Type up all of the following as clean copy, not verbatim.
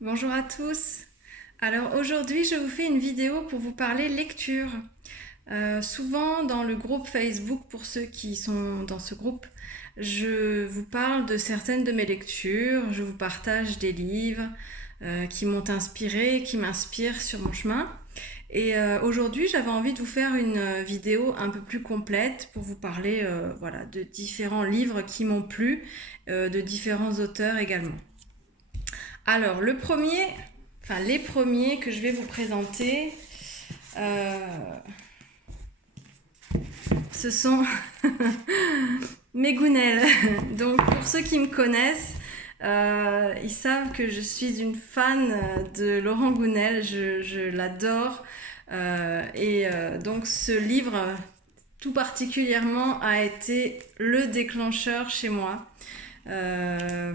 Bonjour à tous. Alors aujourd'hui, je vous fais une vidéo pour vous parler lecture. Souvent dans le groupe Facebook, pour ceux qui sont dans ce groupe, je vous parle de certaines de mes lectures, je vous partage des livres qui m'ont inspiré, qui m'inspirent sur mon chemin. Et aujourd'hui, j'avais envie de vous faire une vidéo un peu plus complète pour vous parler voilà, de différents livres qui m'ont plu, de différents auteurs également. Alors, les premiers que je vais vous présenter, euh, ce sont mes Gounel. Donc, pour ceux qui me connaissent, ils savent que je suis une fan de Laurent Gounel. Je l'adore. Donc, ce livre, tout particulièrement, a été le déclencheur chez moi.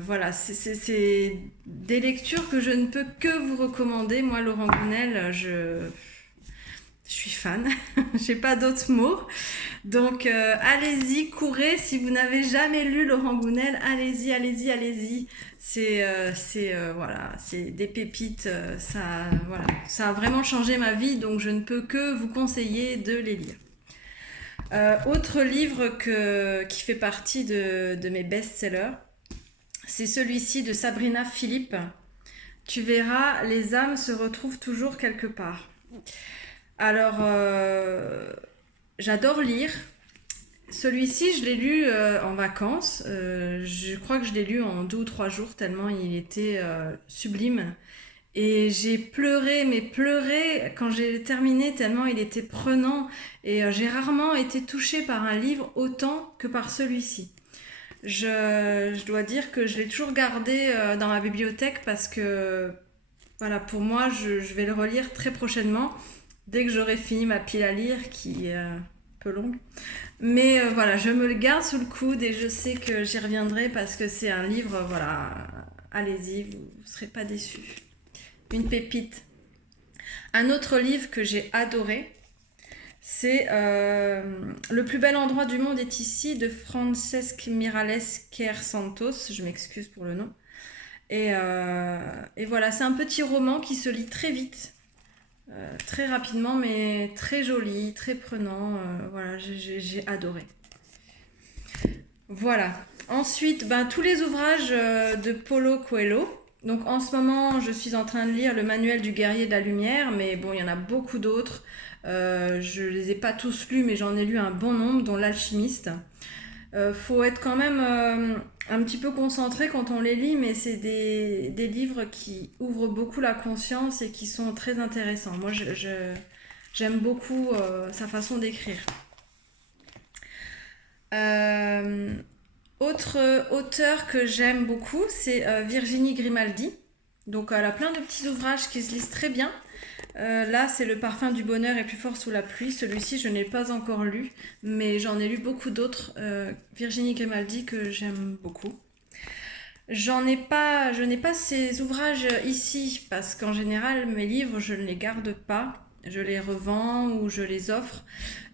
Voilà, c'est des lectures que je ne peux que vous recommander. Moi, Laurent Gounel, je suis fan. J'ai pas d'autres mots. Donc, allez-y, courez. Si vous n'avez jamais lu Laurent Gounel, allez-y, allez-y, allez-y. Voilà, c'est des pépites. Voilà, ça a vraiment changé ma vie. Donc, je ne peux que vous conseiller de les lire. Autre livre qui fait partie de mes best-sellers, c'est celui-ci de Sabrina Philippe. Tu verras, les âmes se retrouvent toujours quelque part. Alors, j'adore lire. Celui-ci, je l'ai lu en vacances. Je crois que je l'ai lu en 2 ou 3 jours, tellement il était sublime. Et j'ai pleuré, mais pleuré quand j'ai terminé, tellement il était prenant. Et j'ai rarement été touchée par un livre autant que par celui-ci. Je dois dire que je l'ai toujours gardé dans ma bibliothèque parce que, voilà, pour moi, je vais le relire très prochainement, dès que j'aurai fini ma pile à lire, qui est un peu longue. Mais voilà, je me le garde sous le coude et je sais que j'y reviendrai parce que c'est un livre, voilà, allez-y, vous ne serez pas déçus. Une pépite. Un autre livre que j'ai adoré, c'est Le plus bel endroit du monde est ici de Francesc Miralles Quer Santos. Je m'excuse pour le nom. Et voilà, c'est un petit roman qui se lit très vite, très rapidement, mais très joli, très prenant. Voilà, j'ai adoré. Voilà. Ensuite, tous les ouvrages de Paulo Coelho. Donc en ce moment, je suis en train de lire le manuel du guerrier de la lumière, mais bon, il y en a beaucoup d'autres. Je les ai pas tous lus, mais j'en ai lu un bon nombre, dont L'Alchimiste. Faut être quand même un petit peu concentré quand on les lit, mais c'est des livres qui ouvrent beaucoup la conscience et qui sont très intéressants. Moi, j'aime beaucoup sa façon d'écrire. Euh, Autre auteur que j'aime beaucoup, c'est Virginie Grimaldi. Donc elle a plein de petits ouvrages qui se lisent très bien. Là, c'est Le parfum du bonheur est plus fort sous la pluie. Celui-ci, je ne l'ai pas encore lu, mais j'en ai lu beaucoup d'autres. Virginie Grimaldi que j'aime beaucoup. Je n'ai pas ces ouvrages ici parce qu'en général, mes livres, je ne les garde pas. Je les revends ou je les offre.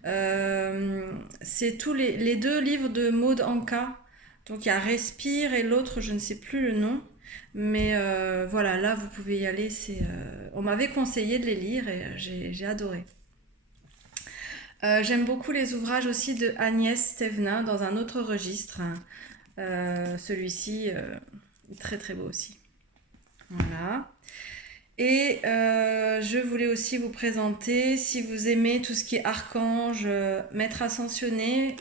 C'est tous les deux livres de Maud Anka. Donc il y a Respire et l'autre, je ne sais plus le nom. Mais voilà, là, vous pouvez y aller. On m'avait conseillé de les lire et j'ai adoré. J'aime beaucoup les ouvrages aussi de Agnès Stevenin dans un autre registre. Celui-ci est très très beau aussi. Voilà. Et je voulais aussi vous présenter, si vous aimez tout ce qui est archange, maître ascensionné,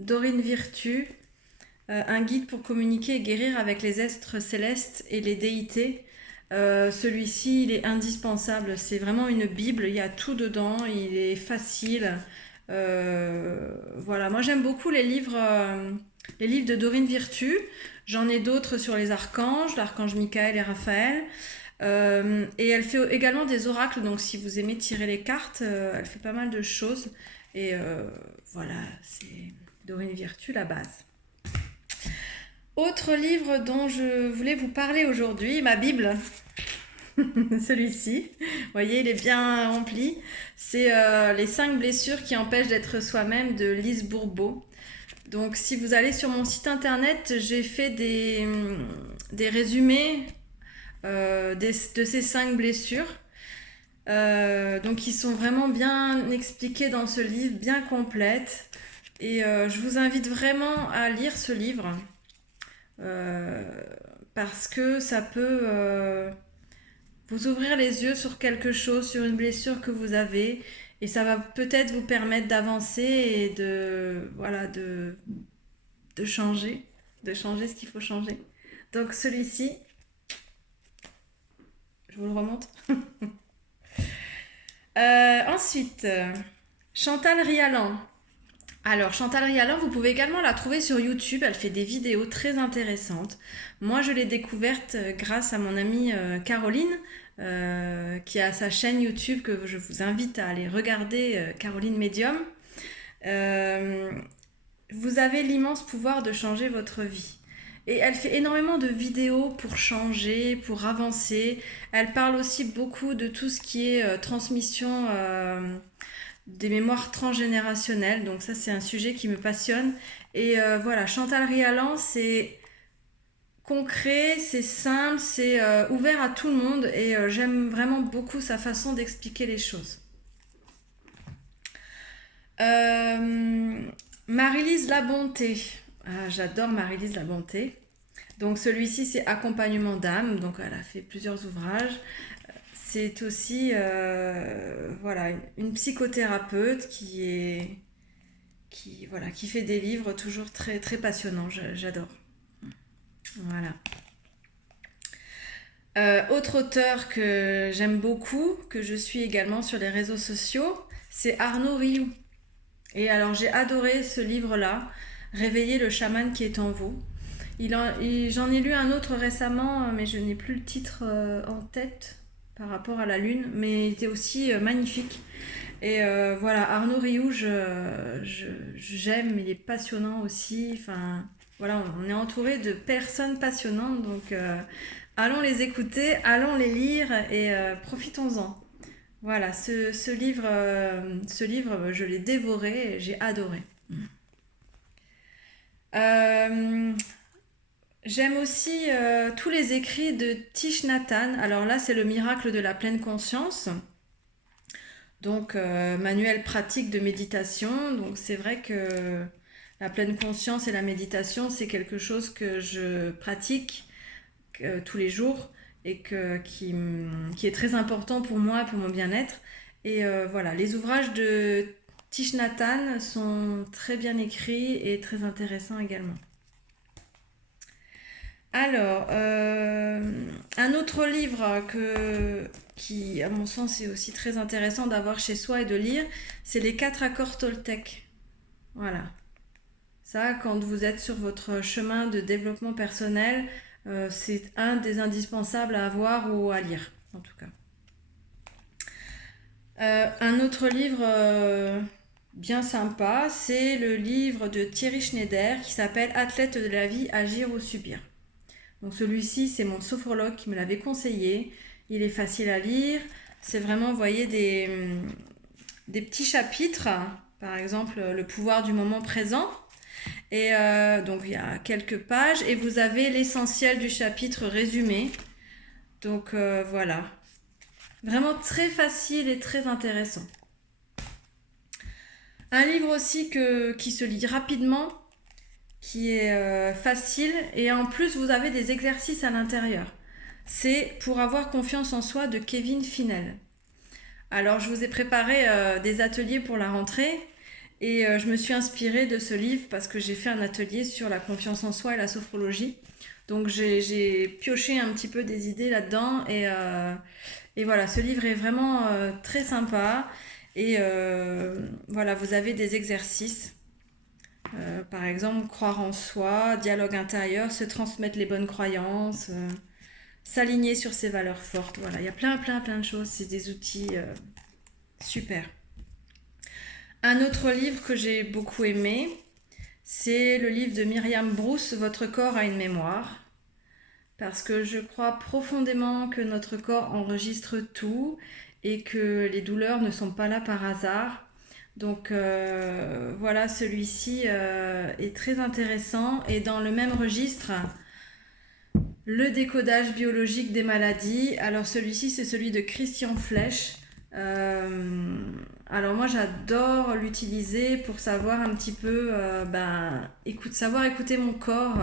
Dorine Virtue, un guide pour communiquer et guérir avec les êtres célestes et les déités. Celui-ci, il est indispensable. C'est vraiment une Bible. Il y a tout dedans. Il est facile. Voilà. Moi, j'aime beaucoup les livres de Dorine Virtue. J'en ai d'autres sur les archanges, l'archange Michael et Raphaël. Et elle fait également des oracles. Donc, si vous aimez tirer les cartes, elle fait pas mal de choses. Et voilà, c'est Dorine Virtue, la base. Autre livre dont je voulais vous parler aujourd'hui, ma Bible. Celui-ci, vous voyez, il est bien rempli. C'est Les 5 blessures qui empêchent d'être soi-même de Lise Bourbeau. Donc, si vous allez sur mon site internet, j'ai fait des résumés de ces 5 blessures. Donc ils sont vraiment bien expliqués dans ce livre, bien complètes. Et je vous invite vraiment à lire ce livre euh, parce que ça peut vous ouvrir les yeux sur quelque chose, sur une blessure que vous avez. Et ça va peut-être vous permettre d'avancer et voilà, de changer ce qu'il faut changer. Donc celui-ci, je vous le remonte. Ensuite, Chantal Rialan. Alors, Chantal Rialan, vous pouvez également la trouver sur YouTube. Elle fait des vidéos très intéressantes. Moi, je l'ai découverte grâce à mon amie Caroline, qui a sa chaîne YouTube que je vous invite à aller regarder, Caroline Medium. Euh, vous avez l'immense pouvoir de changer votre vie. Et elle fait énormément de vidéos pour changer, pour avancer. Elle parle aussi beaucoup de tout ce qui est transmission des mémoires transgénérationnelles. Donc ça, c'est un sujet qui me passionne. Et voilà, Chantal Rialan, c'est concret, c'est simple, c'est ouvert à tout le monde. Et j'aime vraiment beaucoup sa façon d'expliquer les choses. Euh, Marie-Lise Labonté. Ah, j'adore Marie-Lise Labonté. Donc celui-ci, c'est Accompagnement d'âme. Donc elle a fait plusieurs ouvrages. C'est aussi voilà, une psychothérapeute voilà, qui fait des livres toujours très, très passionnants. J'adore. Voilà. Autre auteur que j'aime beaucoup, que je suis également sur les réseaux sociaux, c'est Arnaud Rioux. Et alors j'ai adoré ce livre-là, Réveiller le chaman qui est en vous. J'en ai lu un autre récemment, mais je n'ai plus le titre en tête par rapport à la lune, mais il était aussi magnifique. Et voilà, Arnaud Rioux, j'aime, il est passionnant aussi. Enfin, voilà, on est entouré de personnes passionnantes, donc allons les écouter, allons les lire et profitons-en. Voilà, ce livre, je l'ai dévoré et j'ai adoré. Euh, J'aime aussi tous les écrits de Thich Nhat Hanh. Alors là, c'est le miracle de la pleine conscience. Donc, manuel pratique de méditation. Donc, c'est vrai que la pleine conscience et la méditation, c'est quelque chose que je pratique tous les jours et qui est très important pour moi, pour mon bien-être. Et voilà, les ouvrages de Thich Nhat Hanh sont très bien écrits et très intéressants également. Alors, un autre livre qui, à mon sens, est aussi très intéressant d'avoir chez soi et de lire, c'est Les 4 accords Toltec. Voilà. Ça, quand vous êtes sur votre chemin de développement personnel, c'est un des indispensables à avoir ou à lire, en tout cas. Un autre livre bien sympa, c'est le livre de Thierry Schneider qui s'appelle Athlète de la vie, agir ou subir. Donc celui-ci, c'est mon sophrologue qui me l'avait conseillé. Il est facile à lire. C'est vraiment, vous voyez, des petits chapitres. Par exemple, le pouvoir du moment présent. Et donc, il y a quelques pages. Et vous avez l'essentiel du chapitre résumé. Donc, voilà. Vraiment très facile et très intéressant. Un livre aussi qui se lit rapidement, qui est facile, et en plus vous avez des exercices à l'intérieur. C'est Pour avoir confiance en soi de Kevin Finel. Alors je vous ai préparé des ateliers pour la rentrée et je me suis inspirée de ce livre parce que j'ai fait un atelier sur la confiance en soi et la sophrologie. Donc j'ai pioché un petit peu des idées là-dedans et voilà, ce livre est vraiment très sympa et voilà, vous avez des exercices. Par exemple, croire en soi, dialogue intérieur, se transmettre les bonnes croyances, s'aligner sur ses valeurs fortes. Voilà, il y a plein de choses. C'est des outils super. Un autre livre que j'ai beaucoup aimé, c'est le livre de Myriam Brousse, Votre corps a une mémoire. Parce que je crois profondément que notre corps enregistre tout et que les douleurs ne sont pas là par hasard. Donc voilà, celui-ci est très intéressant et dans le même registre, Le décodage biologique des maladies. Alors celui-ci, c'est celui de Christian Flech. Alors moi, j'adore l'utiliser pour savoir un petit peu, savoir écouter mon corps.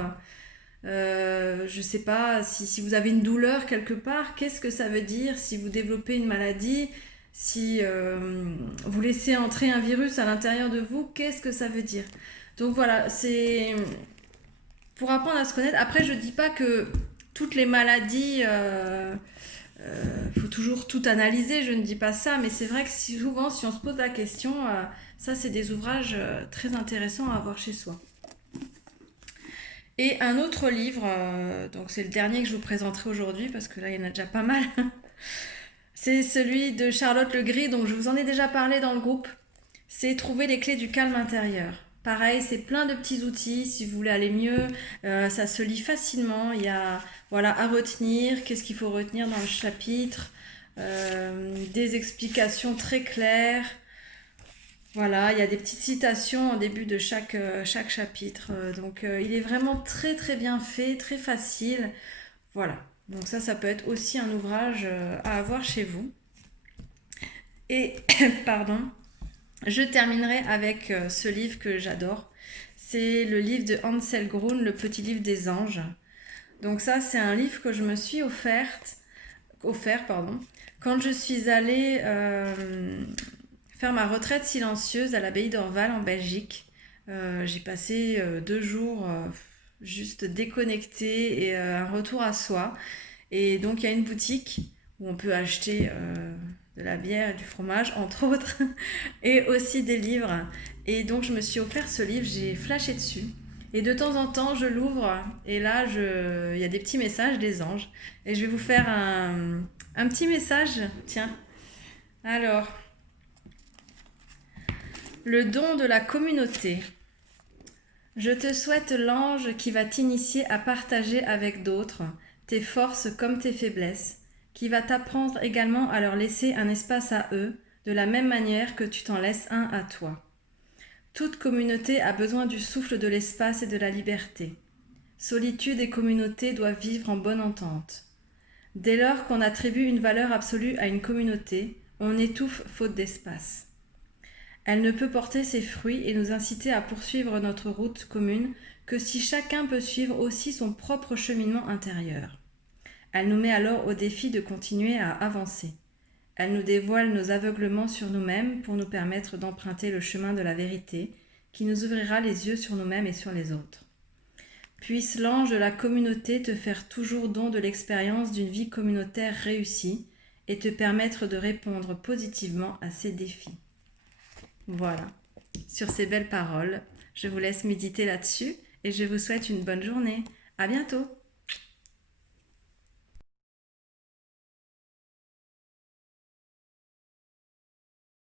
Je sais pas si vous avez une douleur quelque part, qu'est-ce que ça veut dire si vous développez une maladie, si vous laissez entrer un virus à l'intérieur de vous, qu'est-ce que ça veut dire? Donc voilà, c'est pour apprendre à se connaître. Après, je dis pas que toutes les maladies, faut toujours tout analyser, je ne dis pas ça, mais c'est vrai que souvent, si on se pose la question, ça, c'est des ouvrages très intéressants à avoir chez soi. Et un autre livre, donc c'est le dernier que je vous présenterai aujourd'hui, parce que là, il y en a déjà pas mal. C'est celui de Charlotte Legris, donc je vous en ai déjà parlé dans le groupe. C'est Trouver les clés du calme intérieur. Pareil, c'est plein de petits outils si vous voulez aller mieux. Ça se lit facilement. Il y a à retenir, qu'est-ce qu'il faut retenir dans le chapitre, des explications très claires. Voilà, il y a des petites citations au début de chaque chapitre. Donc il est vraiment très très bien fait, très facile. Voilà, donc ça peut être aussi un ouvrage à avoir chez vous. Et, pardon, je terminerai avec ce livre que j'adore. C'est le livre de Ansel Grun, Le petit livre des anges. Donc ça, c'est un livre que je me suis offert, quand je suis allée faire ma retraite silencieuse à l'abbaye d'Orval en Belgique. J'ai passé 2 jours juste déconnectée et un retour à soi. Et donc il y a une boutique où on peut acheter de la bière et du fromage, entre autres, et aussi des livres. Et donc je me suis offert ce livre, j'ai flashé dessus. Et de temps en temps, je l'ouvre et là, il y a des petits messages des anges. Et je vais vous faire un petit message. Tiens. Alors, le don de la communauté. Je te souhaite l'ange qui va t'initier à partager avec d'autres tes forces comme tes faiblesses, qui va t'apprendre également à leur laisser un espace à eux, de la même manière que tu t'en laisses un à toi. Toute communauté a besoin du souffle de l'espace et de la liberté. Solitude et communauté doivent vivre en bonne entente. Dès lors qu'on attribue une valeur absolue à une communauté, on étouffe faute d'espace. Elle ne peut porter ses fruits et nous inciter à poursuivre notre route commune que si chacun peut suivre aussi son propre cheminement intérieur. Elle nous met alors au défi de continuer à avancer. Elle nous dévoile nos aveuglements sur nous-mêmes pour nous permettre d'emprunter le chemin de la vérité qui nous ouvrira les yeux sur nous-mêmes et sur les autres. Puisse l'ange de la communauté te faire toujours don de l'expérience d'une vie communautaire réussie et te permettre de répondre positivement à ces défis. Voilà, sur ces belles paroles, je vous laisse méditer là-dessus et je vous souhaite une bonne journée. À bientôt!